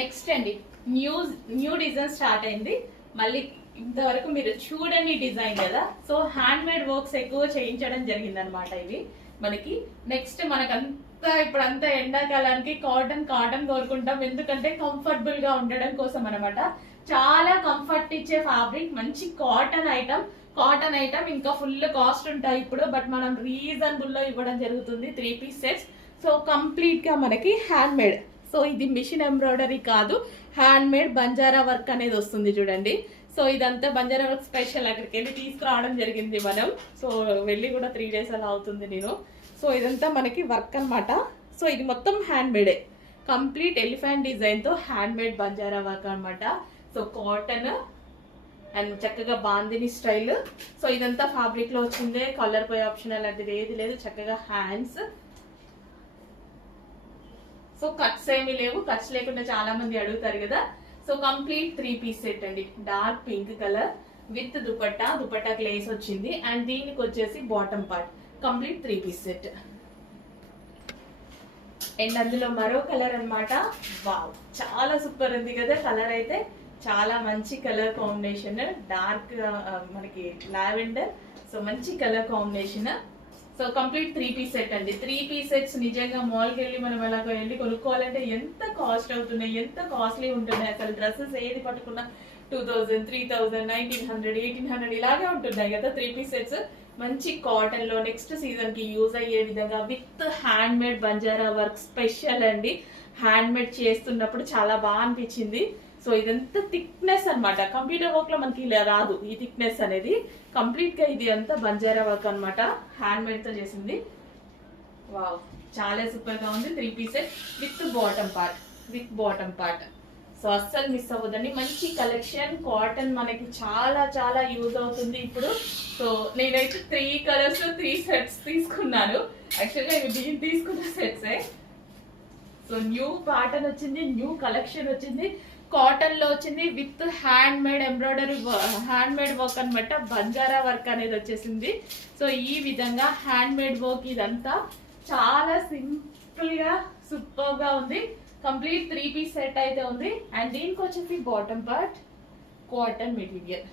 Next అండి new design start అయింది. మళ్ళీ ఇంతవరకు మీరు చూడని డిజైన్ కదా, సో హ్యాండ్ మేడ్ వర్క్స్ ఎక్కువ చేయించడం జరిగింది అనమాట. ఇవి మనకి నెక్స్ట్ మనకంతా ఇప్పుడంతా ఎండాకాలానికి కాటన్ కోరుకుంటాం, ఎందుకంటే కంఫర్టబుల్ గా ఉండడం కోసం అనమాట. చాలా కంఫర్ట్ ఇచ్చే ఫ్యాబ్రిక్, మంచి కాటన్ ఐటమ్ ఇంకా ఫుల్ కాస్ట్ ఉంటాయి ఇప్పుడు, బట్ మనం రీజనబుల్ లో ఇవ్వడం జరుగుతుంది. 3 పీస్ సెట్స్. సో కంప్లీట్ గా మనకి హ్యాండ్ మేడ్. సో ఇది మిషన్ ఎంబ్రాయిడరీ కాదు, హ్యాండ్ మేడ్ బంజారా వర్క్ అనేది వస్తుంది చూడండి. సో ఇదంతా బంజారా వర్క్ స్పెషల్, అక్కడికి వెళ్ళి తీసుకురావడం జరిగింది మనం. సో వెళ్ళి కూడా 3 days అలా అవుతుంది నేను. సో ఇదంతా మనకి వర్క్ అనమాట. సో ఇది మొత్తం హ్యాండ్ మేడే, కంప్లీట్ ఎలిఫెంట్ డిజైన్ తో హ్యాండ్ మేడ్ బంజారా వర్క్ అనమాట. సో కాటన్ అండ్ చక్కగా బాందిని స్టైల్. సో ఇదంతా ఫ్యాబ్రిక్ లో వచ్చిందే, కలర్ పోయే ఆప్షన్ అలాంటిది ఏది లేదు. చక్కగా హ్యాండ్స్, సో కట్స్ ఏమి లేవు. కట్స్ లేకుండా చాలా మంది అడుగుతారు కదా. సో కంప్లీట్ 3 పీస్ సెట్ అండి. Dark pink colour with dupatta గ్లేస్ వచ్చింది. అండ్ దీనికి వచ్చేసి bottom part, complete 3 piece set. And అందులో మరో కలర్ అనమాట. వావ్, చాలా సూపర్ ఉంది కదా కలర్ అయితే. చాలా మంచి కలర్ కాంబినేషన్, డార్క్ మనకి లావెండర్. సో మంచి colour combination. So complete 3 piece set అండి. 3 పీస్ సెట్స్ నిజంగా మాల్కి వెళ్ళి మనం ఎలాగో వెళ్ళి కొనుక్కోవాలంటే ఎంత కాస్ట్ అవుతున్నాయి, ఎంత కాస్ట్లీ ఉంటున్నాయి. అసలు డ్రెస్సెస్ ఏది పట్టుకున్నా 2000, 3000, 1900, 1800 ఇలాగే ఉంటున్నాయి కదా 3 పీస్ సెట్స్. మంచి కాటన్ లో నెక్స్ట్ సీజన్ కి యూజ్ అయ్యే విధంగా with hand made Banjara work special అండి. హ్యాండ్ మేడ్ చేస్తున్నప్పుడు చాలా బాగా అనిపించింది. సో ఇదంతా థిక్నెస్ అనమాట. కంప్యూటర్ వర్క్ లో మనకి ఇలా రాదు ఈ థిక్నెస్ అనేది. కంప్లీట్ గా ఇది అంతా బంజారా వర్క్ అనమాట, హ్యాండ్ మేడ్ తో చేసింది. వావ్, చాలా సూపర్ గా ఉంది. 3 pieces with bottom part. So అస్సలు మిస్ అవ్వదండి. మంచి కలెక్షన్, కాటన్ మనకి చాలా చాలా యూజ్ అవుతుంది ఇప్పుడు. సో నేనైతే 3 కలర్స్ 3 సెట్స్ తీసుకున్నాను. యాక్చువల్గా ఇవి నేను తీసుకున్న సెట్సే. సో న్యూ ప్యాటర్న్ వచ్చింది, న్యూ కలెక్షన్ వచ్చింది, కాటన్ లో వచ్చింది with hand made embroidery, hand made work అనమాట. బంజారా వర్క్ అనేది వచ్చేసింది. సో ఈ విధంగా హ్యాండ్ మేడ్ వర్క్ ఇదంతా చాలా సింపుల్ గా సూపర్ గా ఉంది. కంప్లీట్ 3 పీస్ సెట్ అయితే ఉంది. అండ్ దీనికి వచ్చేసి బాటమ్ పార్ట్ కాటన్ మెటీరియల్.